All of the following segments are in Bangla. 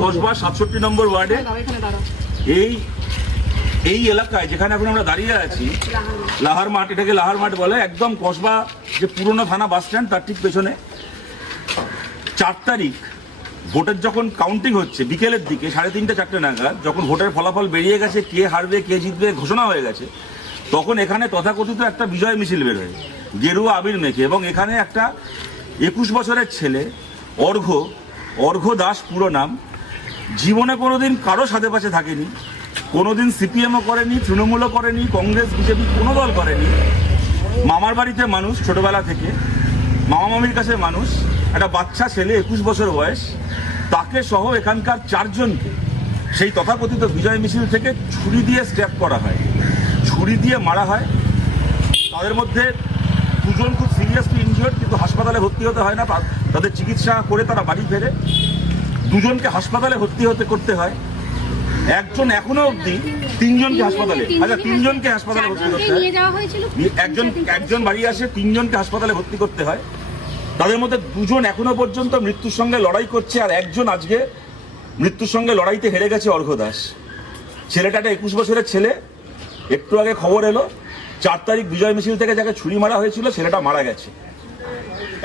কসবা ৬৭ নম্বর ওয়ার্ডে এই এলাকায় যেখানে এখন আমরা দাঁড়িয়ে আছি, লাহার মাঠ, এটাকে লাহার মাঠ বলে, একদম কসবা যে পুরনো থানা বাস স্ট্যান্ড তার ঠিক পেছনে ৪ তারিখ ভোটের যখন কাউন্টিং হচ্ছে বিকেলের দিকে 3:30 4টে নাগাদ, যখন ভোটের ফলাফল বেরিয়ে গেছে, কে হারবে কে জিতবে ঘোষণা হয়ে গেছে, তখন এখানে তথাকথিত একটা বিজয় মিছিল বেরোয় গেরুয়া আবির মেখে, এবং এখানে একটা 21 বছরের ছেলে অর্ঘ্য দাস পুরো নাম, জীবনে কোনোদিন কারো সাথে পাশে থাকেনি, কোনোদিন সিপিএমও করেনি, তৃণমূলও করেনি, কংগ্রেস বিজেপি কোনো দল করেনি, মামার বাড়িতে মানুষ ছোটবেলা থেকে, মামা মামির কাছে মানুষ, একটা বাচ্চা ছেলে 21 বছর বয়স, তাকে সহ এখানকার 4 জনকে সেই তথাকথিত বিজয় মিছিল থেকে ছুরি দিয়ে স্ট্যাপ করা হয়, ছুরি দিয়ে মারা হয়। তাদের মধ্যে 2 জন খুব সিরিয়াসলি ইনজিওর্ড, কিন্তু হাসপাতালে ভর্তি হতে হয় না, তাদের চিকিৎসা করে তারা বাড়ি ফেরে। 2 জনকে হাসপাতালে ভর্তি করতে হয়। একজন এখনো অবধি 3 জনকে হাসপাতালে, 3 জনকে হাসপাতালে ভর্তি করতে হয়। একজন বাড়ি আসে, 3 জনকে হাসপাতালে ভর্তি করতে হয়। তাদের মধ্যে 2 জন এখনো পর্যন্ত মৃত্যুর সঙ্গে লড়াই করছে, আর একজন আজকে মৃত্যুর সঙ্গে লড়াইতে হেরে গেছে, অর্ঘ্য দাস। ছেলেটা একটা 21 বছরের ছেলে। একটু আগে খবর এলো 4 তারিখ বিজয় মিছিল থেকে যাকে ছুরি মারা হয়েছিল ছেলেটা মারা গেছে।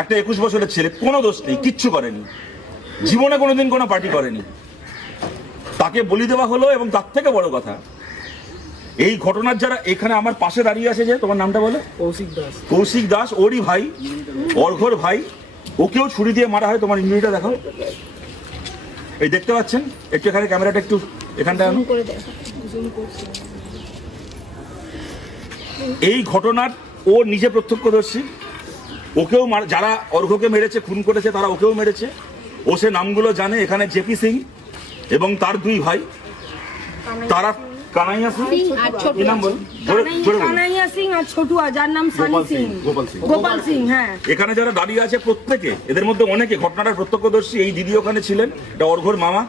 একটা 21 বছরের ছেলে, কোনো দোষ নেই, কিচ্ছু করেনি, জীবনে কোনোদিন কোনো পার্টি করেনি, তাকে বলি দেওয়া হলো। এবং তার থেকে বড় কথা, এই ঘটনার যারা এখানে আমার পাশে দাঁড়িয়ে আছে, যে তোমার নামটা বলে, কৌশিক দাস, ওরই ভাই, অর্ঘ্যর ভাই, ওকেও ছুরি দিয়ে মারা হয়। তোমার ইঞ্জুরিটা দেখো, এই দেখতে পাচ্ছেন, একটু এখানে ক্যামেরাটা একটু এখানটা আনো। এই ঘটনার ও নিজে প্রত্যক্ষদর্শী, ওকেও যারা অর্ঘ্যকে মেরেছে, খুন করেছে, তারা ওকেও মেরেছে। ও সে নামগুলো জানে। এখানে জেপি সিং এবং তার 2 ভাই, তারা কানাইয়া সিং আর ছোটুয়া, যার নাম সানি সিং, গোপাল সিং। হ্যাঁ, এখানে যারা দাঁড়িয়ে আছে প্রত্যেকে, এদের মধ্যে অনেকে ঘটনাটার প্রত্যক্ষদর্শী। এই দিদি ওখানে ছিলেন, এটা অর্ঘ্যর মামা,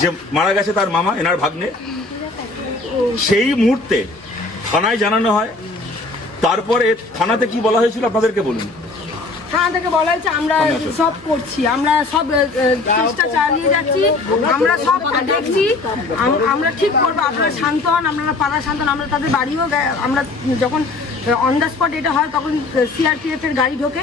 যে মারা গেছে তার মামা, এনার ভাগ্নে। সেই মুহূর্তে থানায় জানানো হয়। তারপরে থানাতে কি বলা হয়েছিল আপনাদেরকে বলুন। থানা থেকে বলা হয়েছে আমরা সব করছি, আমরা সব চেষ্টা চালিয়ে যাচ্ছি, আমরা সব দেখছি, আমরা ঠিক করবো, আপনারা শান্ত হন, আপনারা পাড়া শান্ত হন। আমরা তাদের বাড়িও, আমরা যখন অন দ্য স্পট এটা হয় তখন সিআরপিএফ এর গাড়ি ঢোকে।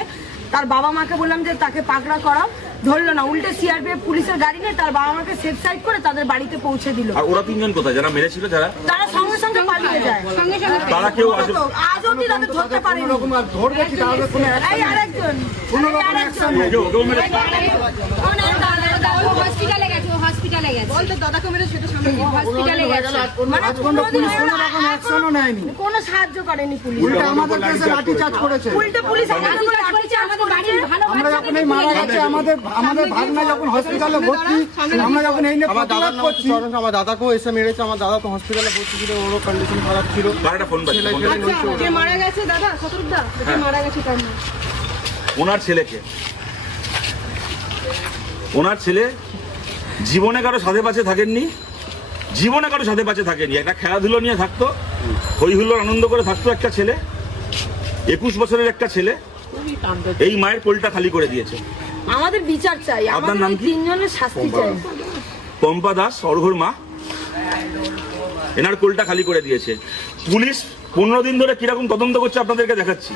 তার বাবা মাকে বললাম যে তাকে পাকড়া করাও, ধরলো না, উল্টে সিআরপিএফ পুলিশের গাড়ি নিয়ে তার বাবা মাকে সেফ সাইড করে তাদের বাড়িতে পৌঁছে দিল। আর ওরা 3 জন কোথায়, যারা মেরেছিল, তারা সঙ্গে সঙ্গে পালিয়ে যায়। তারা কেউ আজ অব্দি তাদের ধরতে পারেনি। এই আরেকজন হসপিটালে গেছে, বলতে দাদাকে মেরে সেটা সামনে হসপিটালে গেছে, মানে কোনো সাহায্য করেনি পুলিশ। আমাদের কাছে লাঠি চার্জ করেছে, উল্টে পুলিশ আমাদের বাড়ি ভালো। আমরা যখন এই মারা গেছে, আমাদের ভাগনা যখন হসপিটালে ভর্তি, আমরা যখন এই নিয়ে প্রতিবাদ করছি, আমার দাদাকেও এসে মেরেছে। আমার দাদা তো হসপিটালে ভর্তি ছিল, ওরও কন্ডিশন খারাপ ছিল। যে মারা গেছে দাদা শতরূপদা, যে মারা গেছে তার নাম, ওনার ছেলে জীবনে কারো সাথে পাশে থাকেননি, একটা খেলাধুলো নিয়ে থাকতো, হই হুল্লোড় আনন্দ করে থাকতো একটা ছেলে, 21 বছরের একটা ছেলে। এই মায়ের কোলটা খালি করে দিয়েছে। আমাদের বিচার চাই, আপনার নাম কি? 3 জনের শাস্তি চাই। পম্পা দাস, অর্ঘ্যর মা, এনার কোলটা খালি করে দিয়েছে। পুলিশ 15 দিন ধরে কিরকম তদন্ত করছে আপনাদেরকে দেখাচ্ছি।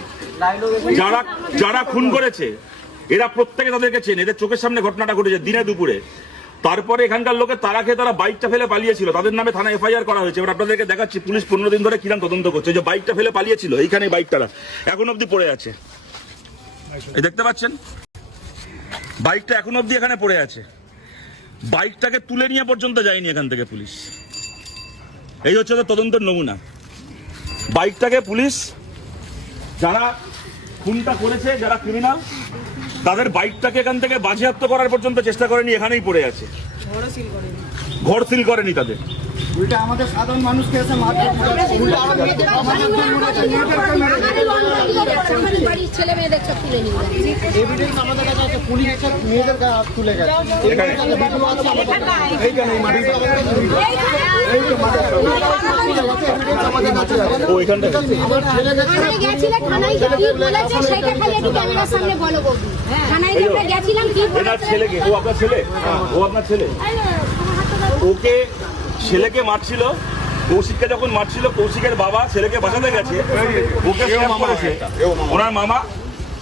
যারা খুন করেছে এরা প্রত্যেকে তাদেরকে চেনে, এদের চোখের সামনে ঘটনাটা ঘটেছে দিনে দুপুরে। তারপরে এখানকার লোকের তারা খেয়ে তারা বাইকটা ফেলে পালিয়েছিল, তাদের নামে থানায় এফআইআর করা হয়েছে। এবার আপনাদেরকে দেখাচ্ছি পুলিশ 15 দিন ধরে কিরকম তদন্ত করছে। যে বাইকটা ফেলে পালিয়েছিল, এইখানে বাইকটা এখন অব্দি পড়ে আছে, এই দেখতে পাচ্ছেন, বাইকটা এখন অব্দি এখানে পড়ে আছে। বাইকটাকে তুলে নিয়ে পর্যন্ত যায়নি এখান থেকে পুলিশ। এই হচ্ছে তো তদন্তের নমুনা। বাইকটাকে পুলিশ, যারা খুনটা করেছে, যারা ক্রিমিনাল, তাদের বাইকটাকে এখান থেকে বাজেয়াপ্ত করার পর্যন্ত চেষ্টা করেনি, এখানেই পড়ে আছে, ঘর সিল করেনি তাদের। উল্টা আমাদের সাধারণ মানুষকে এসে ছেলে, ও আপনার ছেলে, ওকে ছেলেকে মারছিল, কৌশিককে যখন মারছিল, কৌশিকের বাবা ছেলেকে বাঁচাতে গেছে, ওকে স্ট্যাপ করেছে ওনার মামা,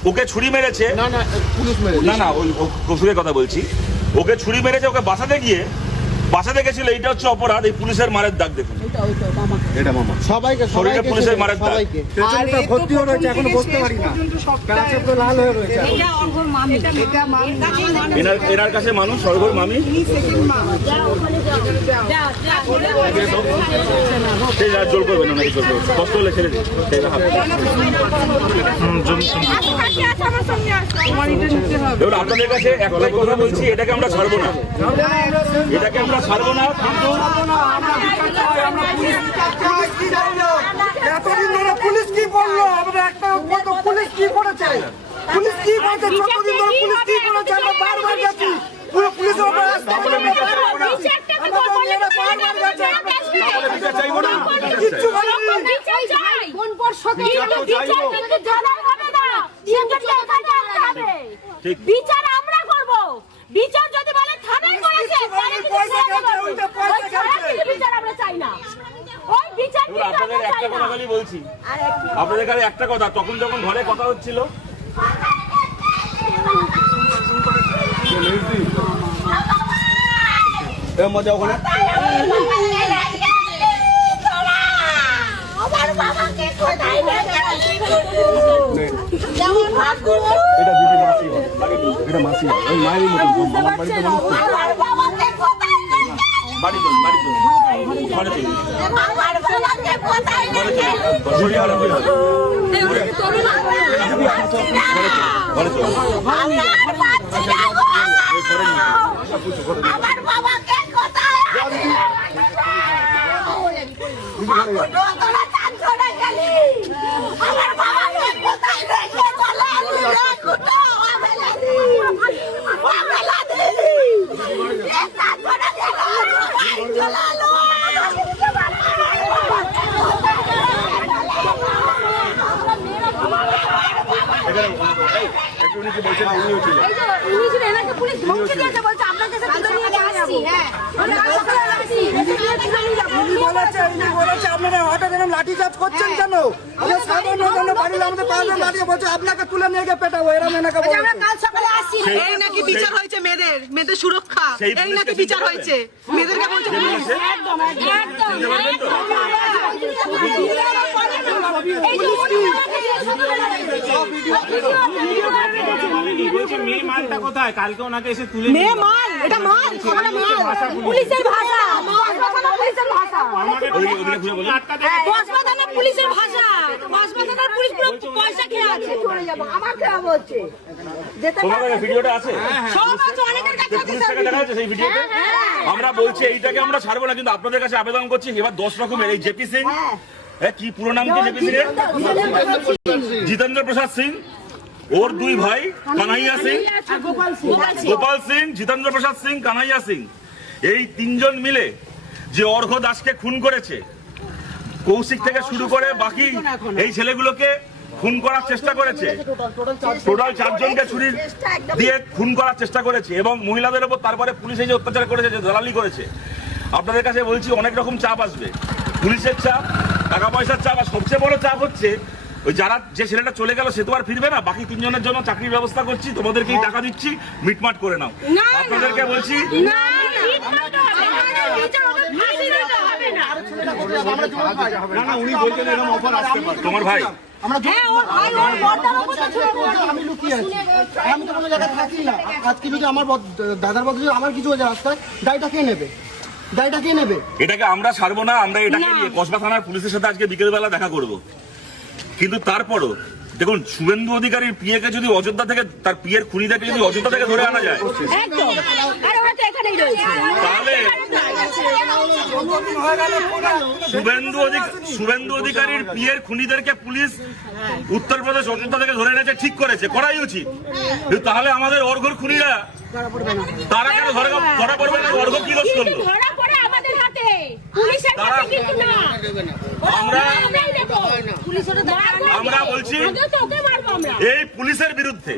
ওকে ছুরি মেরেছে। না না, ওই কৌশিকের কথা বলছি, ওকে ছুরি মেরেছে, ওকে বাঁচাতে গেছিল। এইটা হচ্ছে অপরাধ। এই পুলিশের মারের দাগ দেখুন, এটা মামা সবাইকে শরীরে পুলিশের মারের দাগ। পেছনটা ভর্তি হয়ে রয়েছে, এখনো বসতে পারি না, কাছে পুরো লাল হয়ে রয়েছে। এনার কাছে মানুষ সরগর মামি, জোর করবে না, নাকি জোর করবে, কষ্ট হলে ছেড়ে দিন। এবার আপনাদের কাছে একটাই কথা বলছি, এটাকে আমরা ছাড়বো না, এটাকে আমরা ছাড়বো না। এতদিন ধরে পুলিশ কি করলো? আমরা একটা পুলিশ কি করেছে? পুলিশ কি করেছে? 14 দিন ধরে পুলিশ কি করেছে? আমরা বারবার গেছি, পুরো পুলিশের উপর আস্থা করে কিচ্ছু বিচার আমরা করব। বিচার যদি বলে থানায় করেছে বিচার আমরা চাই না। ওই বিচার আপনাদের একটা কথা খালি বলছি, আপনাদের কাছে একটা কথা, তখন যখন ঘরে কথা হচ্ছিল, মজা ওখানে এটা দিদি মাসি হয়, এটা মাসি হয়, ওই মায়ের মতো আমার বাড়িতে মানুষ তো। বাড়ি চলুন, বাড়ি চলুন, ঘরে চলুন, ঘরে চলুন। আমার বাবাকে কোথায় আমার বাবাকে কোথায় রেখে লাঠিচার্জ করছেন কেন? আপনাকে তুলে নিয়ে গিয়ে পেটাবো, এরম এনাকে এই নাকি বিচার হয়েছে মেয়েদের সুরক্ষা, এই নাকি বিচার হয়েছে মেয়েদেরকে বলছে মেয়ে মালটা কোথায়? কালকে ওনাকে এসে তুলে মেয়ে মাল, এটা মাল, পুলিশের ভাষা, পুলিশের ভাষা, পুলিশের ভাষা, পুলিশ পয়সা খেয়ে আছে। চলে যাবো, আমার খেয়া বলছে তোমাদের ভিডিওটা আছে, সব আছে, অনেকের কাছে আছে। পুলিশ থেকে দেখা যাচ্ছে সেই ভিডিওতে। আমরা বলছি এইটাকে আমরা ছাড়বো না, কিন্তু আপনাদের কাছে আবেদন করছি এবার 10 রকমের এই জেপি সিং, কি পুরো নাম কি জেপি সিং এর? জিতেন্দ্র প্রসাদ সিং, ওর দুই ভাই কানাইয়া সিং, গোপাল সিং, জিতেন্দ্র প্রসাদ সিং, কানাইয়া সিং, এই তিনজন মিলে যে অর্ঘ্য দাসকে খুন করেছে, কৌশিক থেকে শুরু করে বাকি এই ছেলেগুলোকে খুন করার চেষ্টা করেছে। টোটাল 4 জনকে ছুরি দিয়ে খুন করার চেষ্টা করেছে, এবং মহিলাদের উপর তারপরে পুলিশ এই যে অত্যাচার করেছে, যে দালালি করেছে। আপনাদের কাছে বলছি অনেক রকম চাপ আসবে, পুলিশের চাপ, টাকা পয়সার চাপ, আর সবচেয়ে বড় চাপ হচ্ছে ওই যে ছেলেটা চলে গেল সে তো আর ফিরবে না, বাকি 3 জনের জন্য চাকরির ব্যবস্থা করছি, তোমাদেরকেই টাকা দিচ্ছি, মিটমাট করে নাও। আপনাদেরকে বলছি তোমার ভাই আমি লুকিয়ে আছি, আমি তো কোনো জায়গায় থাকি না। আজকে যদি আমার দাদার বদলে আমার কিছু হয়ে যায় রাস্তায়, গাড়িটা কে নেবে? এটাকে আমরা ছাড়বো না। আমরা এটাকে নিয়ে কসবা থানার পুলিশের সাথে আজকে বিকেলবেলা দেখা করব, কিন্তু তারপরও দেখুন, শুভেন্দু অধিকারীর পিএকে যদি অযোধ্যা থেকে, তার পিএর খুনিদেরকে যদি অযোধ্যা থেকে ধরে আনা যায়, তাহলে শুভেন্দু অধিকারীর পিএর খুনিদেরকে পুলিশ উত্তরপ্রদেশ অযোধ্যা থেকে ধরে এনেছে, ঠিক করেছে, করাই উচিত। তাহলে আমাদের অর্ঘ্যর খুনিরা তারা কেন ধরা পড়বে না? অর্ঘ্য কি দোষ করলো? আমরা বলছি এই পুলিশের বিরুদ্ধে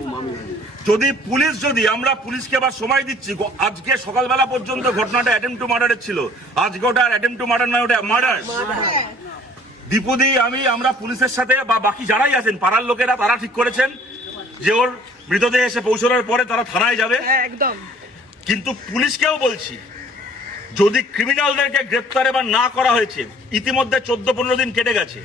যদি পুলিশ আমরা পুলিশকে আবার সময় দিচ্ছি, আজকে সকালবেলা পর্যন্ত ঘটনাটা অ্যাটেম্প টু মার্ডারের ছিল, আজকে ওটা অ্যাটেম্প টু মার্ডার নয়, ওটা মার্ডার। দীপুদি আমরা পুলিশের সাথে বা বাকি যারাই আছেন পাড়ার লোকেরা তারা ঠিক করেছেন যে ওর মৃতদেহ এসে পৌঁছানোর পরে তারা থানায় যাবে। একদম। কিন্তু পুলিশকেও বলছি, যদি ক্রিমিনালদেরকে গ্রেপ্তার এবার না করা হয়েছে, ইতিমধ্যে 14-15 দিন কেটে গেছে,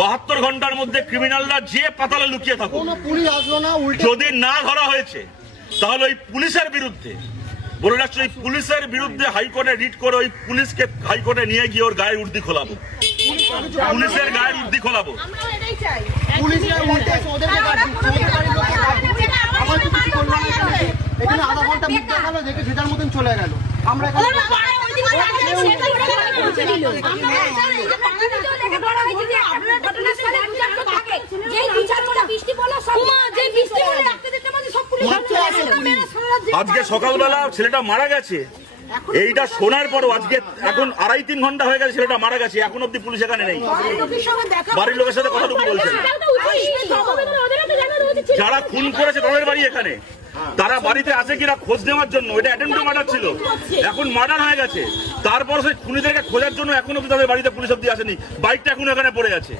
72 ঘন্টার মধ্যে ক্রিমিনালরা যে পাতালে লুকিয়ে থাকুক, কোনো পুলিশ আসলো না, উল্টে যদি না ধরা হয়েছে তাহলে ওই পুলিশের বিরুদ্ধে বলে রাখছি, ওই পুলিশের বিরুদ্ধে হাইকোর্টে রিট করে ওই পুলিশকে হাইকোর্টে নিয়ে গিয়ে ওর গায়ে উর্দি খোলাবো, পুলিশের গায়ে উর্দি খোলাবো। পুলিশরা উল্টে এসে ওদেরকে গার্ড দিচ্ছে, ওদের গাড়ির লোককে গার্ড দিচ্ছে। আমার তো কিছু করলো না এখানে আধা ঘন্টা মুখ দেখালো, দেখে যেটার মতন চলে গেল। আমরা এখানে আজকে সকালবেলা ছেলেটা মারা গেছে, এইটা শোনার পরও আজকে এখন 2.5-3 ঘন্টা হয়ে গেছে ছেলেটা মারা গেছে, এখন অব্দি পুলিশ এখানে নেই। বাড়ির লোকের সাথে কতটুকু বলছেন? যারা খুন করেছে তাদের বাড়ি এখানে, তারা বাড়িতে আছে কিনা খোঁজ নেওয়ার জন্য, এটা অ্যাটেম্প টু মার্ডার ছিল, এখন মার্ডার হয়ে গেছে। তারপর সেই খুনিদেরকে খোঁজার জন্য এখন অব্দি তাদের বাড়িতে পুলিশ অব্দি আসেনি, বাইকটা এখন এখানে পড়ে আছে।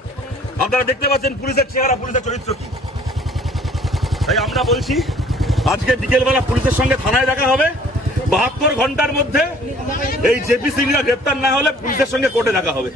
আপনারা দেখতে পাচ্ছেন পুলিশের চেহারা, পুলিশের চরিত্র কি। তাই আমরা বলছি আজকে বিকেলবেলা পুলিশের সঙ্গে থানায় দেখা হবে, 72 ঘন্টার মধ্যে এই জেপি সিংরা গ্রেপ্তার না হলে পুলিশের সঙ্গে কোর্টে দেখা হবে।